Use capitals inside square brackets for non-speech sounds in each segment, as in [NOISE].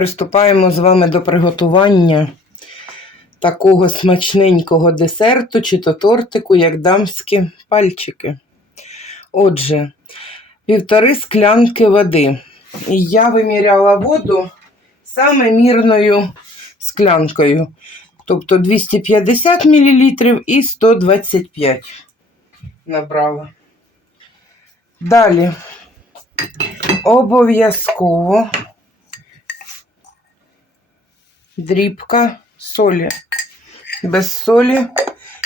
Приступаємо з вами до приготування такого смачненького десерту чи то тортику, як дамські пальчики. Отже, півтори склянки води. І я виміряла воду саме мірною склянкою. Тобто 250 мл і 125 набрала. Далі обов'язково дрібка солі. Без солі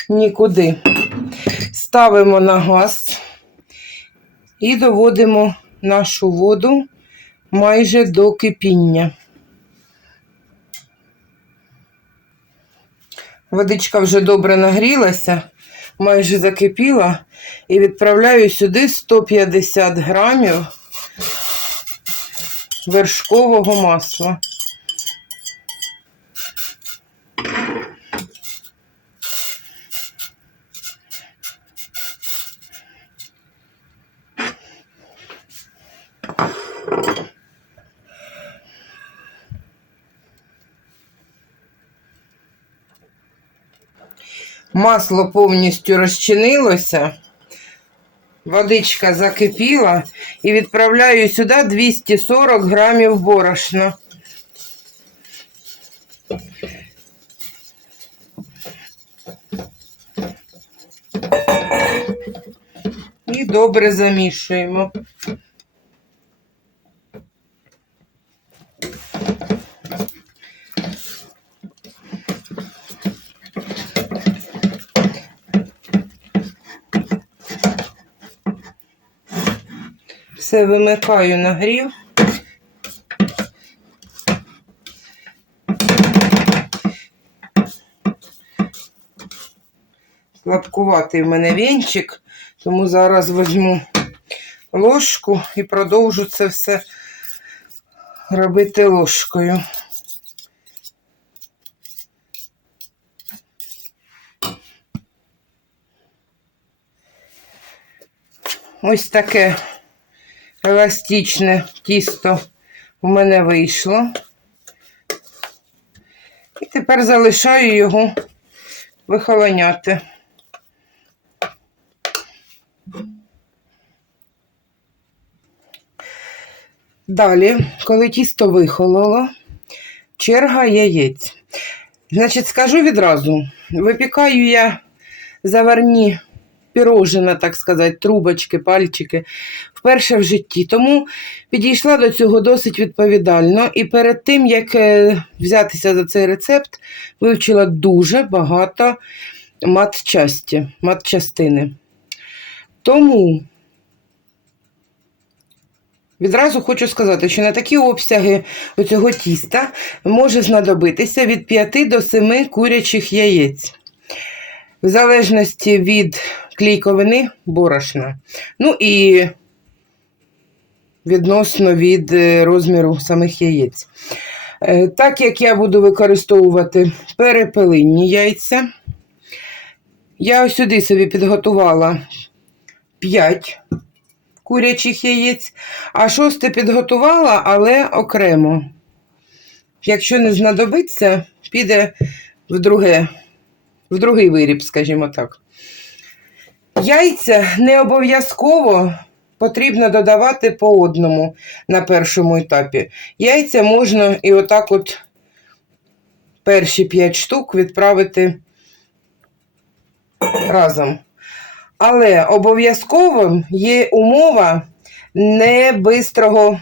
нікуди. Ставимо на газ і доводимо нашу воду майже до кипіння. Водичка вже добре нагрілася, майже закипіла, і відправляю сюди 150 грамів вершкового масла. Масло повністю розчинилося, водичка закипіла і відправляю сюди 240 грамів борошна. І добре замішуємо. Все вимикаю на грів. Слабкуватий в мене вінчик, тому зараз візьму ложку і продовжу це все робити ложкою. Ось таке еластичне тісто у мене вийшло. І тепер залишаю його вихолоняти. Далі, коли тісто вихололо, черга яєць. Значить, скажу відразу, випікаю я заварні пірожина, так сказати, трубочки, пальчики вперше в житті. Тому підійшла до цього досить відповідально. І перед тим, як е, взятися за цей рецепт, вивчила дуже багато матчасті, матчастини. Тому відразу хочу сказати, що на такі обсяги оцього тіста може знадобитися від 5 до 7 курячих яєць. В залежності від клейковини борошна. Ну і відносно від е, розміру самих яєць. Е, Так як я буду використовувати перепелинні яйця, я ось сюди собі підготувала 5 курячих яєць, а шосте підготувала, але окремо. Якщо не знадобиться, піде в друге, в другий виріб, скажімо так. Яйця не обов'язково потрібно додавати по одному на першому етапі. Яйця можна і отак от перші 5 штук відправити разом. Але обов'язковим є умова небистрого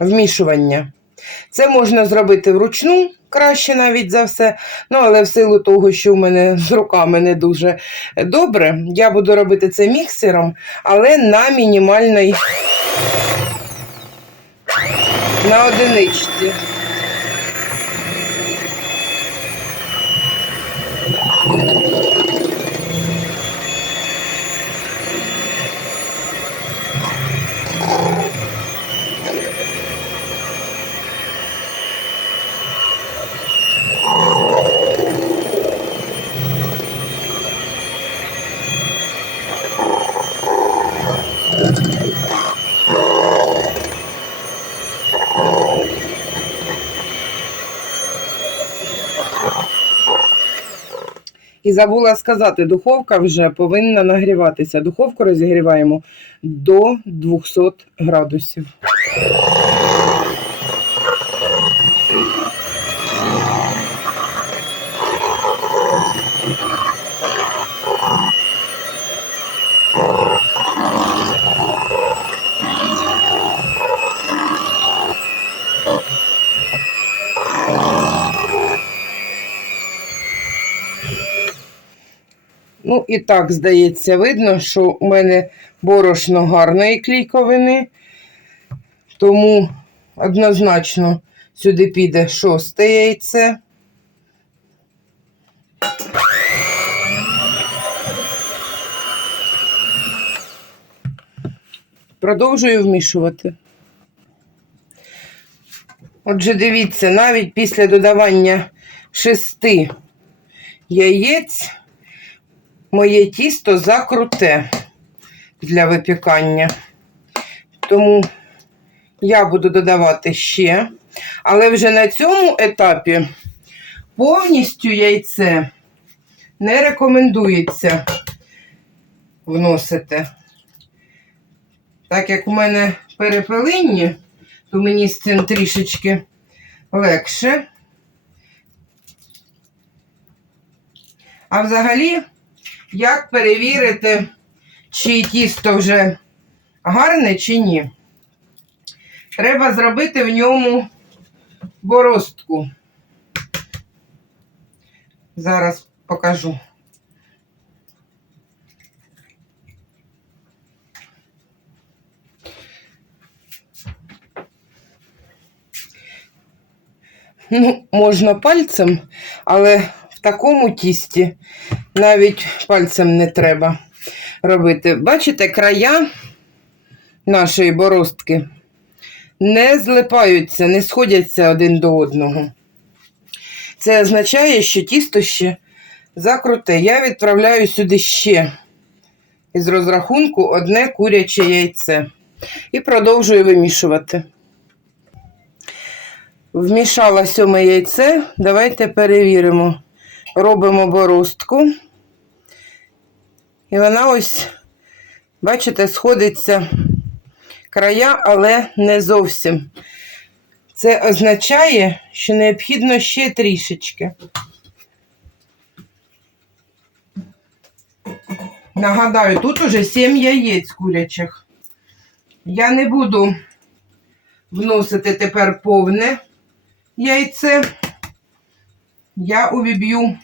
вмішування. Це можна зробити вручну, краще навіть за все. Ну, але в силу того, що в мене з руками не дуже добре, я буду робити це міксером, але на мінімальній на одиничці. Thank you. І забула сказати, духовка вже повинна нагріватися. Духовку розігріваємо до 200 градусів. Ну, і так, здається, видно, що у мене борошно гарної клійковини, тому однозначно сюди піде шосте яйце. Продовжую вмішувати. Отже, дивіться, навіть після додавання шести яєць моє тісто закруте для випікання. Тому я буду додавати ще. Але вже на цьому етапі повністю яйце не рекомендується вносити. Так як у мене перепелинні, то мені з цим трішечки легше. А взагалі, як перевірити, чи тісто вже гарне, чи ні? Треба зробити в ньому боростку. Зараз покажу. Ну, можна пальцем, але в такому тісті навіть пальцем не треба робити. Бачите, края нашої боростки не злипаються, не сходяться один до одного. Це означає, що тісто ще закруте. Я відправляю сюди ще із розрахунку одне куряче яйце. І продовжую вимішувати. Вмішала сьоме яйце. Давайте перевіримо. Робимо боростку. І вона ось, бачите, сходиться края, але не зовсім. Це означає, що необхідно ще трішечки. Нагадаю, тут уже 7 яєць курячих. Я не буду вносити тепер повне яйце. Я увіб'ю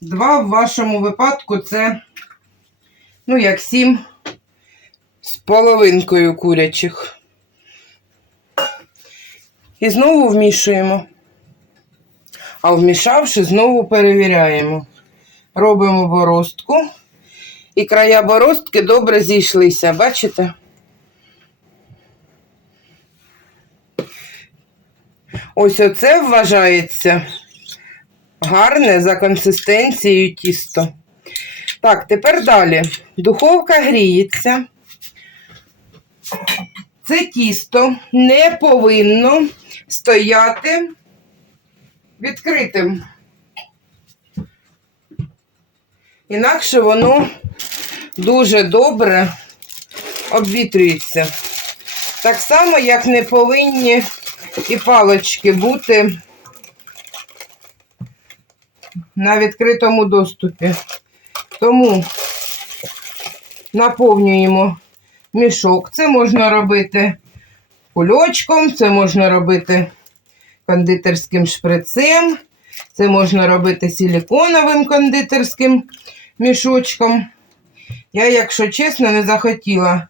два в вашому випадку це, ну, як сім з половинкою курячих. І знову вмішуємо. А вмішавши, знову перевіряємо. Робимо боростку. І края боростки добре зійшлися, бачите? Ось оце вважається гарне за консистенцією тісто. Так, тепер далі. Духовка гріється. Це тісто не повинно стояти відкритим. Інакше воно дуже добре обвітрюється. Так само, як не повинні і палочки бути на відкритому доступі. Тому наповнюємо мішок. Це можна робити кульочком, це можна робити кондитерським шприцем, це можна робити силіконовим кондитерським мішочком. Я, якщо чесно, не захотіла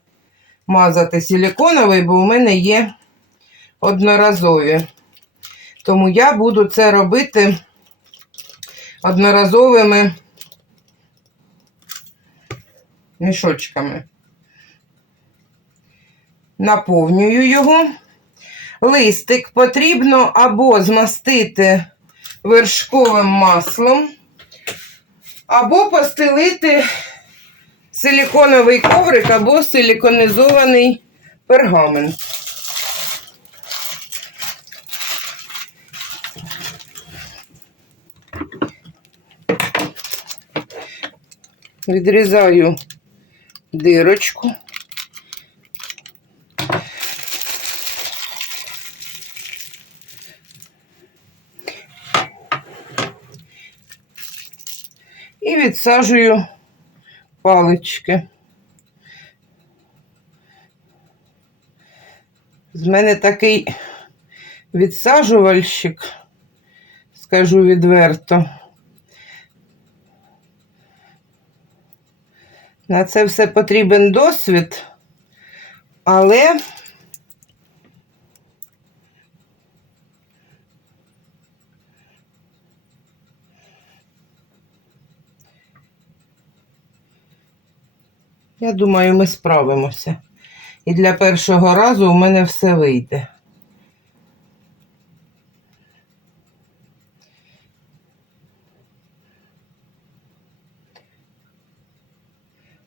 мазати силіконовий, бо у мене є одноразові. Тому я буду це робити одноразовими мішочками. Наповнюю його. Листик потрібно або змастити вершковим маслом, або постелити силіконовий коврик, або силіконізований пергамент. відрізаю дирочку. І відсаджую палички. З мене такий відсаджувальщик, скажу відверто. На це все потрібен досвід, але я думаю, ми справимося. І для першого разу у мене все вийде.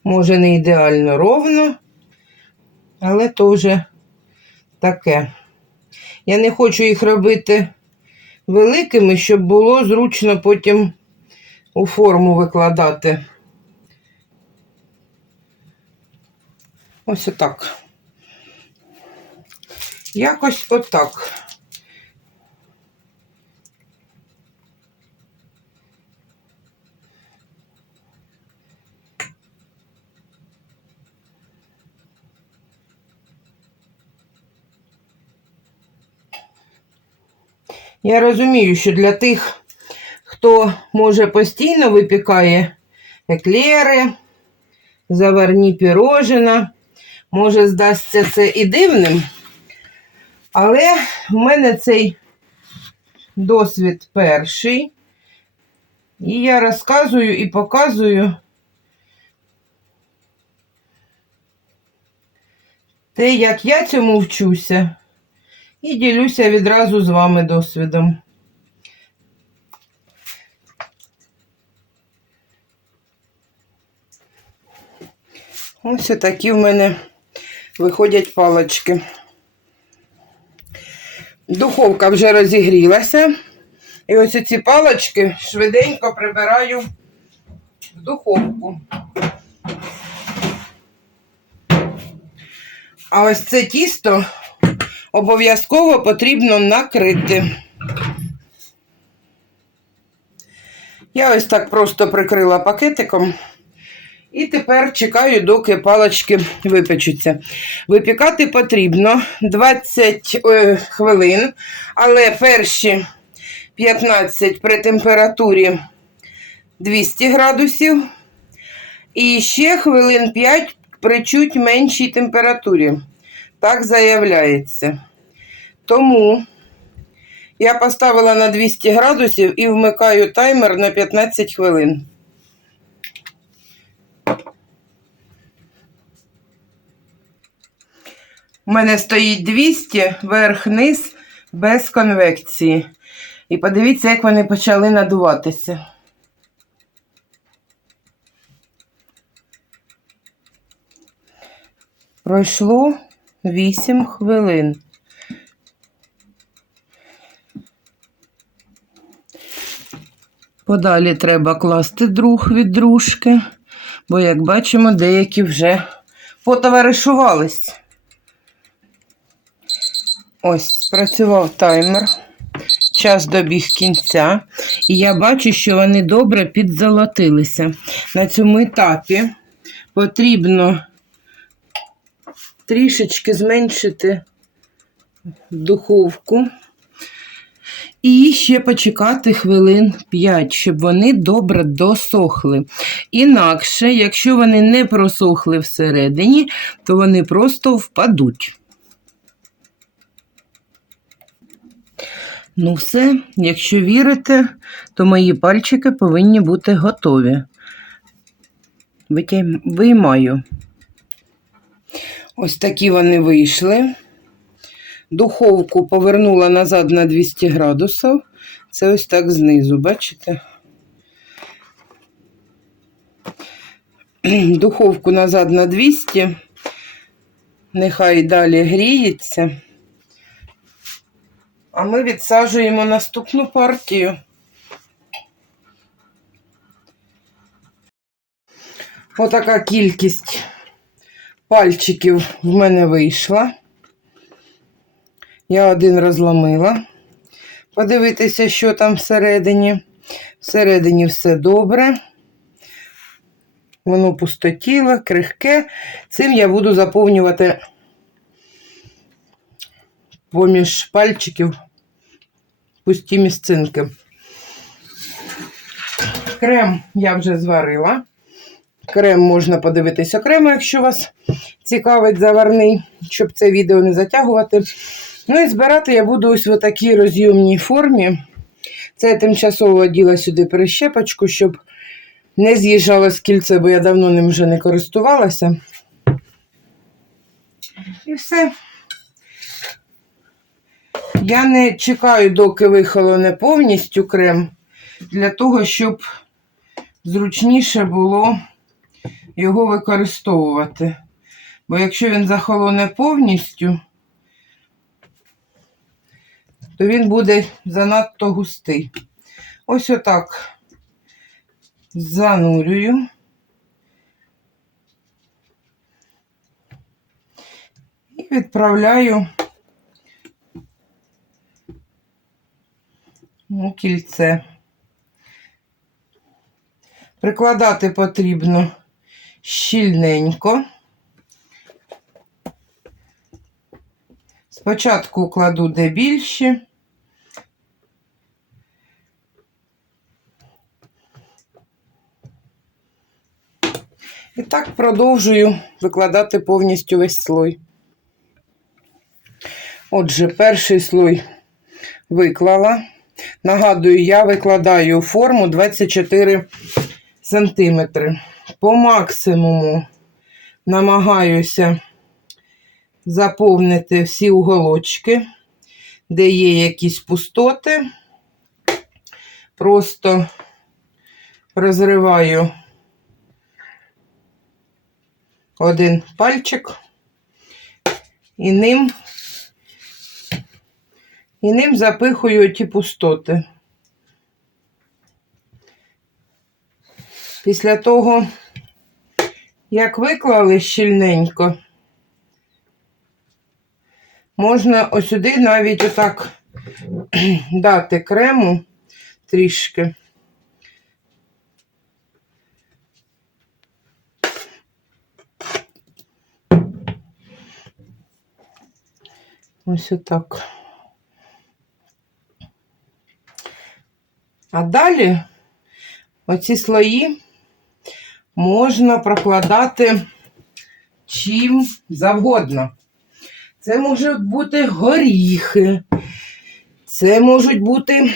Може, не ідеально ровно, але то вже таке. Я не хочу їх робити великими, щоб було зручно потім у форму викладати. Ось отак. Якось отак. Я розумію, що для тих, хто може постійно випікає еклери, заварні пірожина, може здасться це і дивним. Але в мене цей досвід перший. І я розказую і показую те, як я цьому вчуся, і ділюся відразу з вами досвідом. Ось такі в мене виходять палочки. Духовка вже розігрілася. І ось ці палочки швиденько прибираю в духовку. А ось це тісто обов'язково потрібно накрити. Я ось так просто прикрила пакетиком. І тепер чекаю, доки палочки випечуться. Випікати потрібно 20 е, хвилин, але перші 15 при температурі 200 градусів. І ще хвилин 5 при чуть меншій температурі. Так заявляється. Тому я поставила на 200 градусів і вмикаю таймер на 15 хвилин. У мене стоїть 200 верх-низ без конвекції. І подивіться, як вони почали надуватися. Пройшло 8 хвилин. Подалі треба класти друг від дружки, бо, як бачимо, деякі вже потоваришувались. Ось, спрацював таймер. Час добіг кінця. І я бачу, що вони добре підзолотилися. На цьому етапі потрібно трішечки зменшити духовку. І ще почекати хвилин 5, щоб вони добре досохли. Інакше, якщо вони не просохли всередині, то вони просто впадуть. Ну, все, якщо вірите, то мої пальчики повинні бути готові. Виймаю. Ось такі вони вийшли. Духовку повернула назад на 200 градусів. Це ось так знизу, бачите? [CLEARS THROAT] Духовку назад на 200. Нехай далі гріється. А ми відсаджуємо наступну партію. Отака кількість пальчиків в мене вийшла. Я один розломила. Подивитися, що там всередині. Всередині все добре. Воно пустотіле, крихке. Цим я буду заповнювати поміж пальчиків пусті місцинки. Крем я вже зварила. Крем можна подивитись окремо, якщо вас цікавить заварний, щоб це відео не затягувати. Ну і збирати я буду ось в такій роз'ємній формі. Це я тимчасово оділа сюди прищепочку, щоб не з'їжджало з кільце, бо я давно ним вже не користувалася. І все. Я не чекаю, доки вихолоне повністю крем, для того, щоб зручніше було його використовувати. Бо якщо він захолоне повністю, то він буде занадто густий. Ось отак занурюю. І відправляю у кільце. Прикладати потрібно щільненько. Спочатку кладу де більше. І так продовжую викладати повністю весь слой. Отже, перший слой виклала. Нагадую, я викладаю форму 24 сантиметри. По максимуму намагаюся заповнити всі уголочки, де є якісь пустоти. Просто розриваю один пальчик і ним і ним запихую ті пустоти. Після того, як виклали щільненько, можна ось навіть отак [CLEARS THROAT] дати крему трішки. Ось отак. А далі оці слої можна прокладати чим завгодно. Це можуть бути горіхи, це можуть бути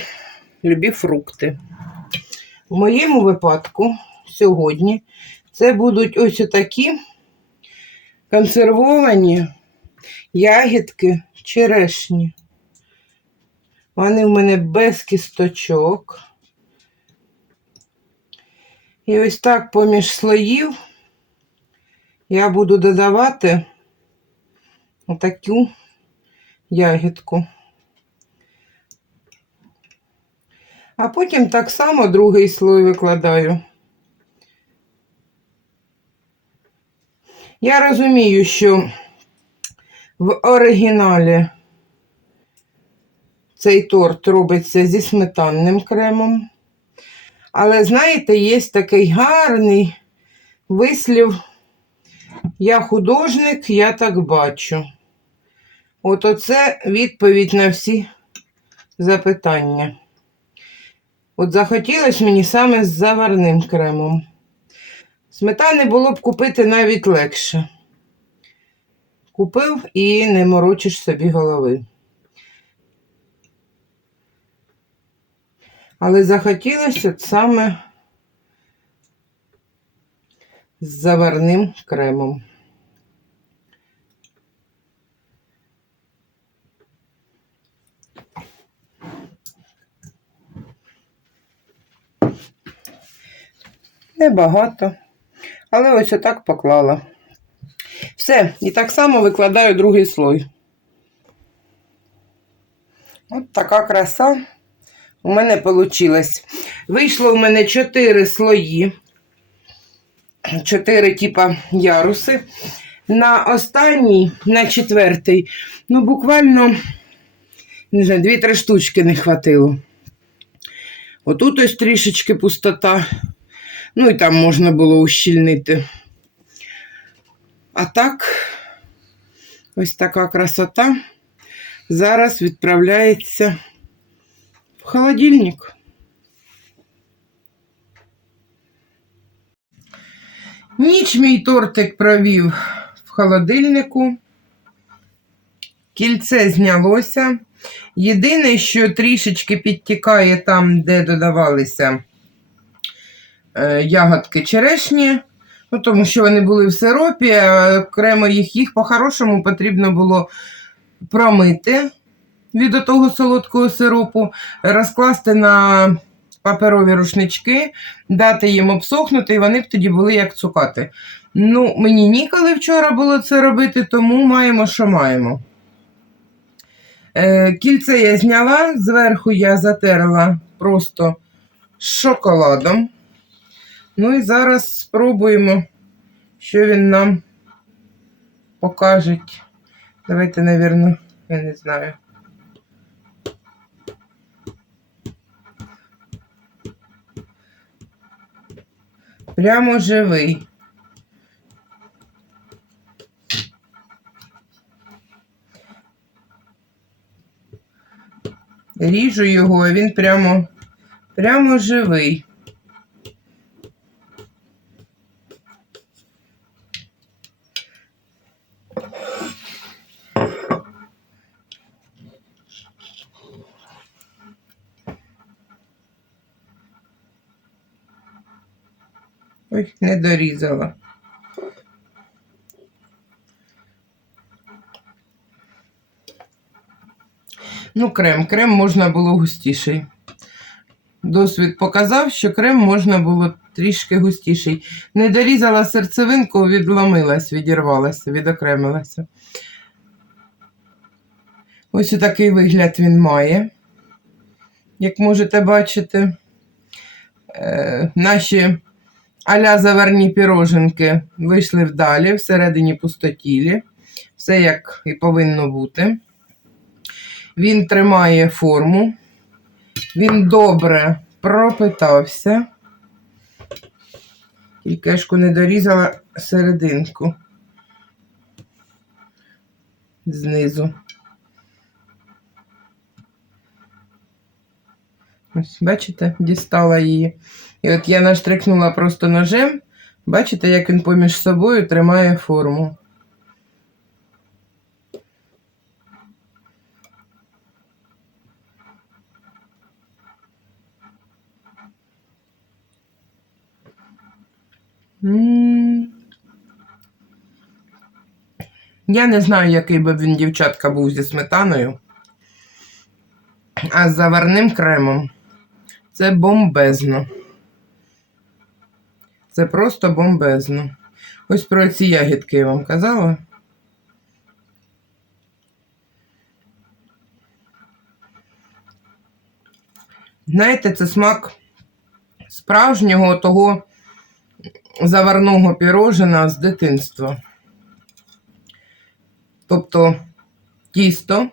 любі фрукти. В моєму випадку сьогодні це будуть ось такі консервовані ягідки черешні. Вони в мене без кісточок. І ось так поміж слоїв я буду додавати отаку ягідку. А потім так само другий слой викладаю. Я розумію, що в оригіналі цей торт робиться зі сметанним кремом. Але, знаєте, є такий гарний вислів. Я художник, я так бачу. От оце відповідь на всі запитання. От захотілося мені саме з заварним кремом. Сметани було б купити навіть легше. Купив і не морочиш собі голови. Але захотілося от саме з заварним кремом. Небагато, але ось отак поклала. Все, і так само викладаю другий слой. От така краса у мене вийшло. Вийшло у мене 4 слої. чотири типа яруси. На останній, на четвертий, ну буквально не знаю, дві-три штучки не хватило. Отут ось трішечки пустота. Ну і там можна було ущільнити. А так, ось така красота. Зараз відправляється в холодильник. Ніч мій тортик провів в холодильнику. Кільце знялося. Єдине, що трішечки підтікає там, де додавалися ягодки черешні, ну, тому що вони були в сиропі, а окремо їх, їх по-хорошому потрібно було промити від того солодкого сиропу, розкласти на паперові рушнички, дати їм обсохнути, і вони б тоді були як цукати. Ну, мені ніколи вчора було це робити, тому маємо, що маємо. Е, Кільце я зняла, зверху я затерла просто шоколадом. Ну і зараз спробуємо, що він нам покаже. Давайте, напевно, я не знаю. Прямо живий. Ріжу його, а він прямо, прямо живий. Ой, не дорізала. Ну, крем. Крем можна було густіший. Досвід показав, що крем можна було трішки густіший. Не дорізала серцевинку, відломилась, відірвалася, відокремилася. Ось такий вигляд він має. Як можете бачити, е, наші аля заварні піроженки вийшли вдалі, всередині пустотілі. Все як і повинно бути. Він тримає форму, він добре пропитався. Тільки не дорізала серединку знизу. Ось, бачите, дістала її. І от я наштрикнула просто ножем. Бачите, як він поміж собою тримає форму. Я не знаю, який би він, дівчатка, був зі сметаною. А з заварним кремом це бомбезно. Це просто бомбезно. Ось про ці ягідки я вам казала. Знаєте, це смак справжнього того заварного пірожина з дитинства. Тобто тісто,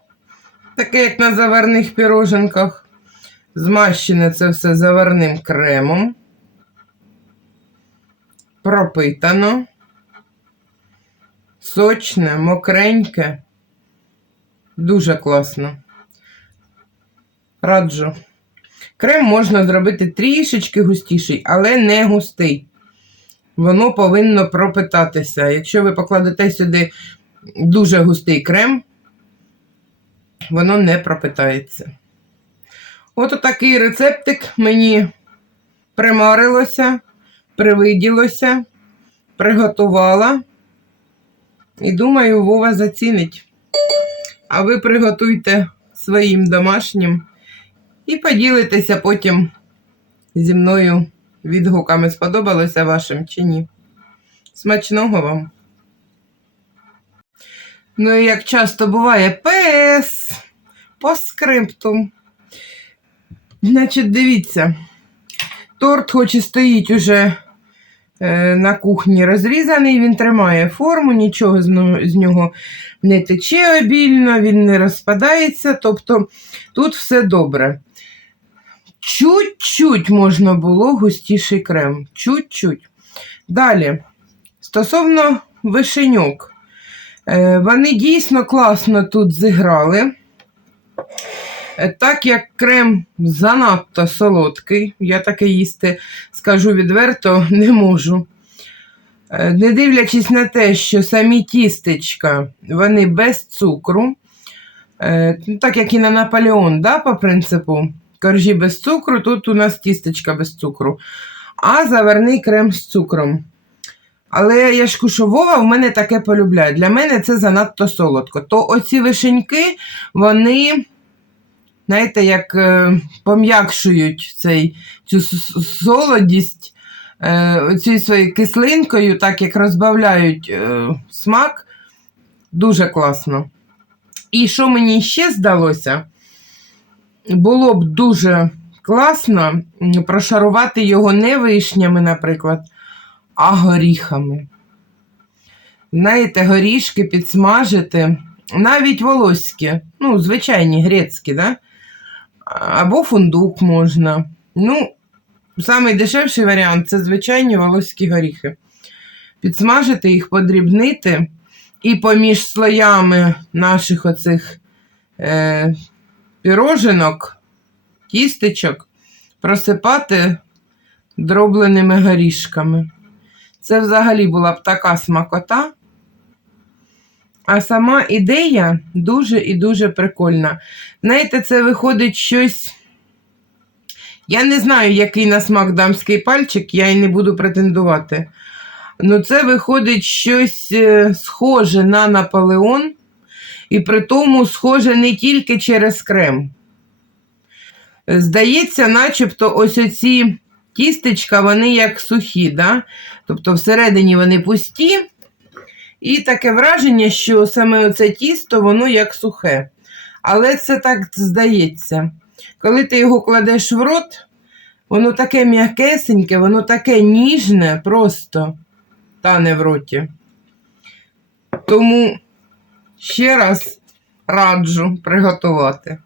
таке, як на заварних піроженках, змащене це все заварним кремом, пропитано, сочне, мокреньке, дуже класно. Раджу. Крем можна зробити трішечки густіший, але не густий воно повинно пропитатися. Якщо ви покладете сюди дуже густий крем, воно не пропитається. От такий рецептик мені примарилося, привиділося, приготувала. І думаю, Вова зацінить. А ви приготуйте своїм домашнім і поділитеся потім зі мною відгуками сподобалося вашим чи ні. Смачного вам. Ну і як часто буває ПС по скрипту. Значить, дивіться, торт хоч і стоїть уже на кухні розрізаний, він тримає форму, нічого з, нього не тече обільно, він не розпадається, тобто тут все добре. Чуть-чуть можна було густіший крем. Чуть-чуть. Далі, стосовно вишеньок. Е, Вони дійсно класно тут зіграли. Так як крем занадто солодкий, я таке їсти, скажу відверто, не можу. Е, Не дивлячись на те, що самі тістечка, вони без цукру, Е, ну, так як і на Наполеон, да, по принципу, коржі без цукру, тут у нас тістечка без цукру, а заварний крем з цукром. Але я ж кажу, в мене таке полюбляє. Для мене це занадто солодко. То оці вишеньки, вони, знаєте, як е, пом'якшують цей, цю солодість е, цією своєю кислинкою, так як розбавляють е, смак. Дуже класно. І що мені ще здалося, було б дуже класно прошарувати його не вишнями, наприклад, а горіхами. Знаєте, горішки підсмажити, навіть волоські, ну, звичайні грецькі, да? Або фундук можна. Ну, самий дешевший варіант це звичайні волоські горіхи. Підсмажити їх, подрібнити і поміж слоями наших оцих е, пірожинок, тістечок просипати дробленими горішками. Це взагалі була б така смакота. А сама ідея дуже і дуже прикольна. Знаєте, це виходить щось. Я не знаю, який на смак дамський пальчик, я й не буду претендувати. Ну, це виходить щось е, схоже на Наполеон, і при тому схоже не тільки через крем. Здається, начебто ось оці тістечка, вони як сухі, да? тобто всередині вони пусті, і таке враження, що саме оце тісто, воно як сухе. Але це так здається. Коли ти його кладеш в рот, воно таке м'якесеньке, воно таке ніжне, просто тане в роті. Тому ще раз раджу приготувати.